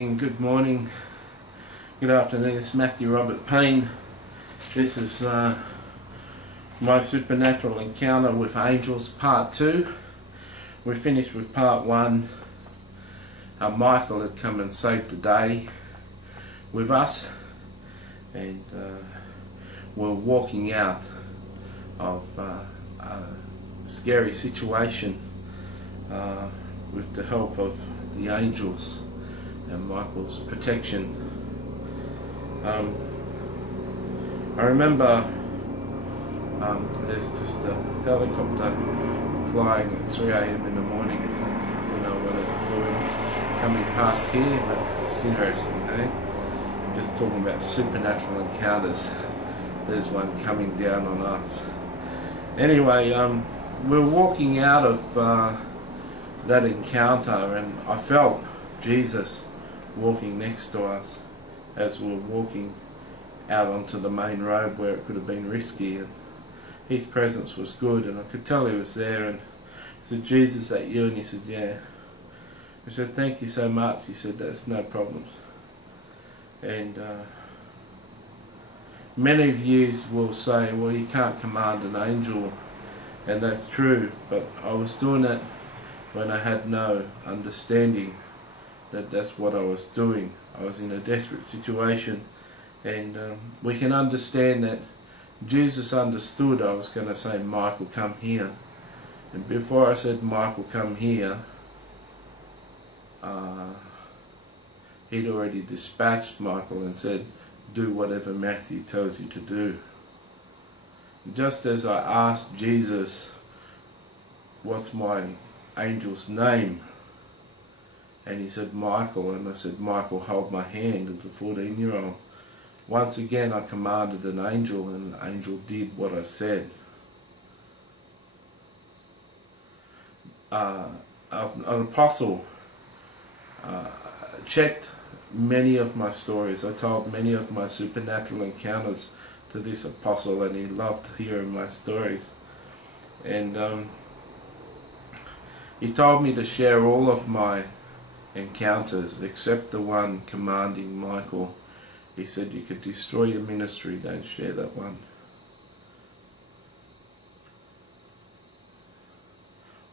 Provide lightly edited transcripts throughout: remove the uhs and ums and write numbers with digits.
Good morning, good afternoon. It's Matthew Robert Payne. This is my supernatural encounter with angels, part 2. We finished with part 1. Michael had come and saved the day with us, and we're walking out of a scary situation with the help of the angels and Michael's protection. I remember there's just a helicopter flying at 3 AM in the morning. I don't know what it's doing coming past here, but it's interesting, eh? I'm just talking about supernatural encounters. There's one coming down on us. Anyway, we're walking out of that encounter, and I felt Jesus walking next to us as we were walking out onto the main road where it could have been risky, and his presence was good, and I could tell he was there. And I said, "Jesus, is that you?" And he said, "Yeah." I said, "Thank you so much." He said, "That's no problem." And many of you will say, "Well, you can't command an angel," and that's true, but I was doing it when I had no understanding that that's what I was doing. I was in a desperate situation, and we can understand that Jesus understood I was going to say, "Michael, come here." And before I said, "Michael, come here," he'd already dispatched Michael and said, "Do whatever Matthew tells you to do." Just as I asked Jesus, "What's my angel's name?" and he said, "Michael," and I said, "Michael, hold my hand," as a 14-year-old. Once again I commanded an angel, and the angel did what I said. An apostle checked many of my stories. I told many of my supernatural encounters to this apostle, and he loved hearing my stories. And he told me to share all of my encounters except the one commanding Michael. He said, "You could destroy your ministry, don't share that one."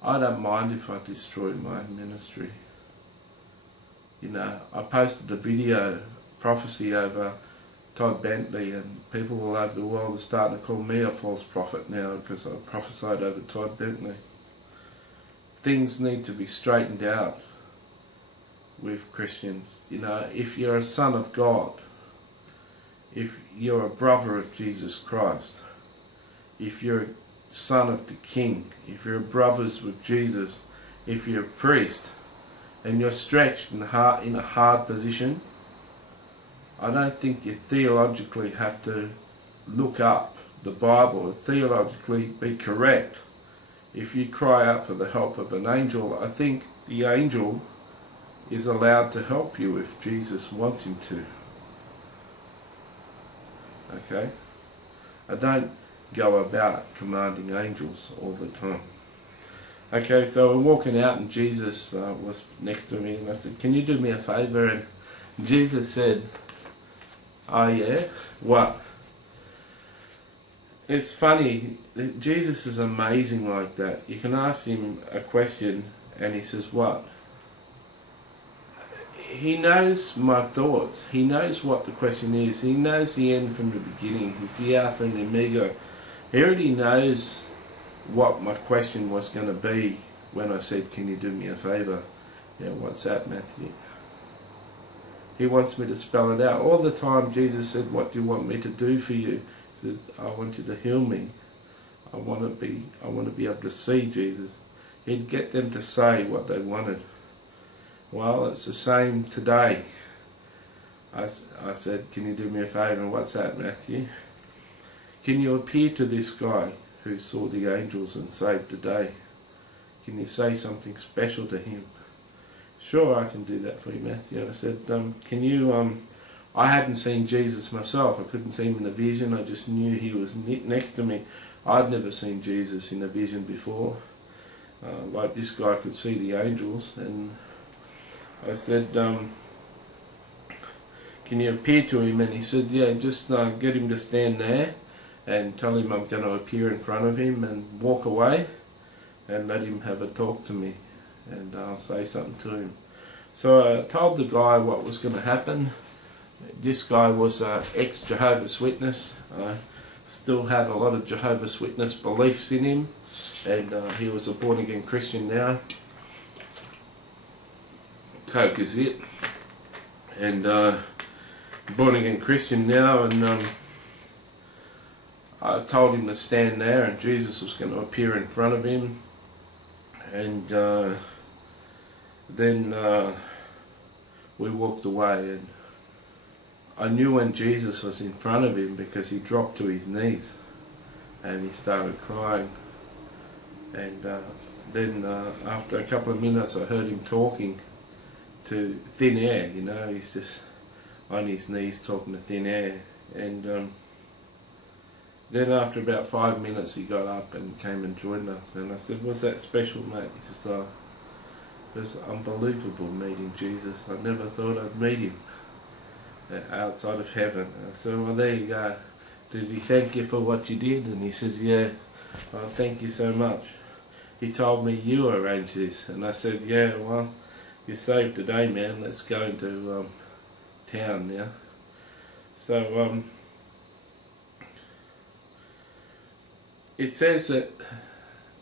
I don't mind if I destroy my ministry. You know, I posted a video prophecy over Todd Bentley, and people all over the world are starting to call me a false prophet now because I prophesied over Todd Bentley. Things need to be straightened out with Christians. You know, if you're a son of God, if you're a brother of Jesus Christ, if you're a son of the King, if you're brothers with Jesus, if you're a priest, and you're stretched in a hard position, I don't think you theologically have to look up the Bible or theologically be correct. If you cry out for the help of an angel, I think the angel is allowed to help you if Jesus wants him to. Okay? I don't go about commanding angels all the time. Okay, so we're walking out, and Jesus was next to me, and I said, "Can you do me a favour?" And Jesus said, "Oh yeah? What?" It's funny, Jesus is amazing like that. You can ask him a question and he says, "What?" He knows my thoughts. He knows what the question is. He knows the end from the beginning. He's the Alpha and the Omega. He already knows what my question was going to be when I said, "Can you do me a favour?" Yeah, what's that, Matthew? He wants me to spell it out. All the time Jesus said, "What do you want me to do for you?" He said, "I want you to heal me. I want to be able to see Jesus." He'd get them to say what they wanted. Well, it's the same today. I said, "Can you do me a favour?" What's that, Matthew? Can you appear to this guy who saw the angels and saved the day? Can you say something special to him? "Sure, I can do that for you, Matthew." And I said, "Can you, I hadn't seen Jesus myself. I couldn't see him in a vision. I just knew he was next to me. I'd never seen Jesus in a vision before. Like this guy could see the angels." And I said, can you appear to him? And he says, yeah, just get him to stand there and tell him I'm going to appear in front of him and walk away and let him have a talk to me and I'll say something to him. So I told the guy what was going to happen. This guy was an ex-Jehovah's Witness, still had a lot of Jehovah's Witness beliefs in him, and he was a born-again Christian now. Coke is it. And born-again Christian now, and I told him to stand there and Jesus was going to appear in front of him, and then we walked away, and I knew when Jesus was in front of him because he dropped to his knees and he started crying, and then after a couple of minutes I heard him talking to thin air, you know, he's just on his knees talking to thin air, and then after about 5 minutes he got up and came and joined us, and I said, "Was that special, mate?" He says, "Oh, it was unbelievable meeting Jesus. I never thought I'd meet him outside of heaven." I said, "Well, there you go. Did he thank you for what you did?" And he says, "Yeah, oh, thank you so much. He told me you arranged this." And I said, "Yeah, well, you're saved today, man. Let's go into town now." So it says that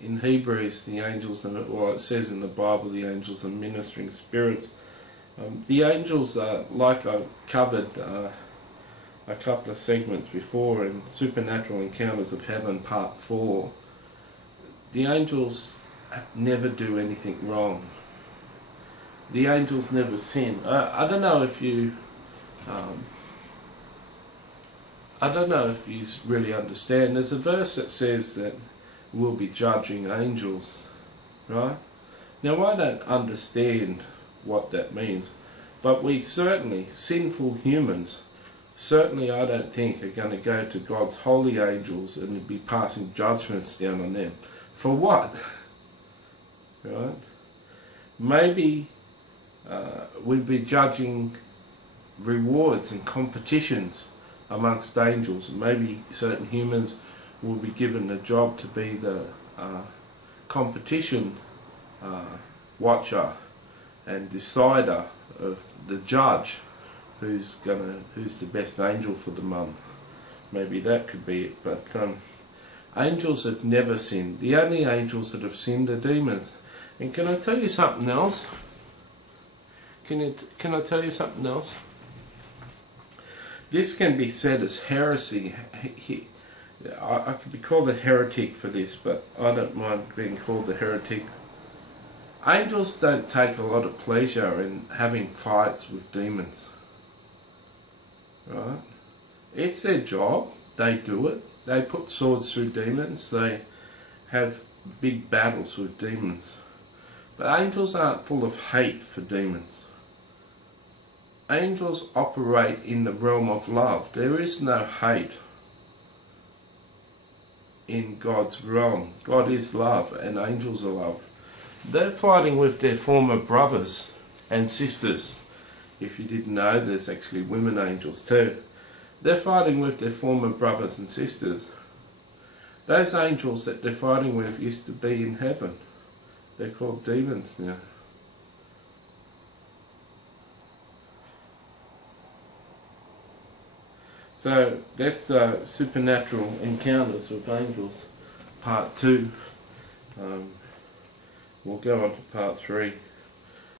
in Hebrews the angels, well, it says in the Bible the angels are ministering spirits. The angels are, like I covered a couple of segments before in Supernatural Encounters of Heaven Part 4, the angels never do anything wrong. The angels never sin. I don't know if you really understand. There's a verse that says that we'll be judging angels, right? Now I don't understand what that means, but we certainly, sinful humans, certainly I don't think are going to go to God's holy angels and be passing judgments down on them. For what? Right? Maybe we'd be judging rewards and competitions amongst angels. Maybe certain humans will be given the job to be the competition watcher and decider of the judge who's the best angel for the month. Maybe that could be it. But angels have never sinned. The only angels that have sinned are demons. And can I tell you something else? Can I tell you something else? This can be said as heresy. I could be called a heretic for this, but I don't mind being called a heretic. Angels don't take a lot of pleasure in having fights with demons. Right? It's their job. They do it. They put swords through demons. They have big battles with demons. But angels aren't full of hate for demons. Angels operate in the realm of love. There is no hate in God's realm. God is love and angels are love. They're fighting with their former brothers and sisters. If you didn't know, there's actually women angels too. They're fighting with their former brothers and sisters. Those angels that they're fighting with used to be in heaven. They're called demons now. So that's Supernatural Encounters with Angels, Part 2. We'll go on to Part 3.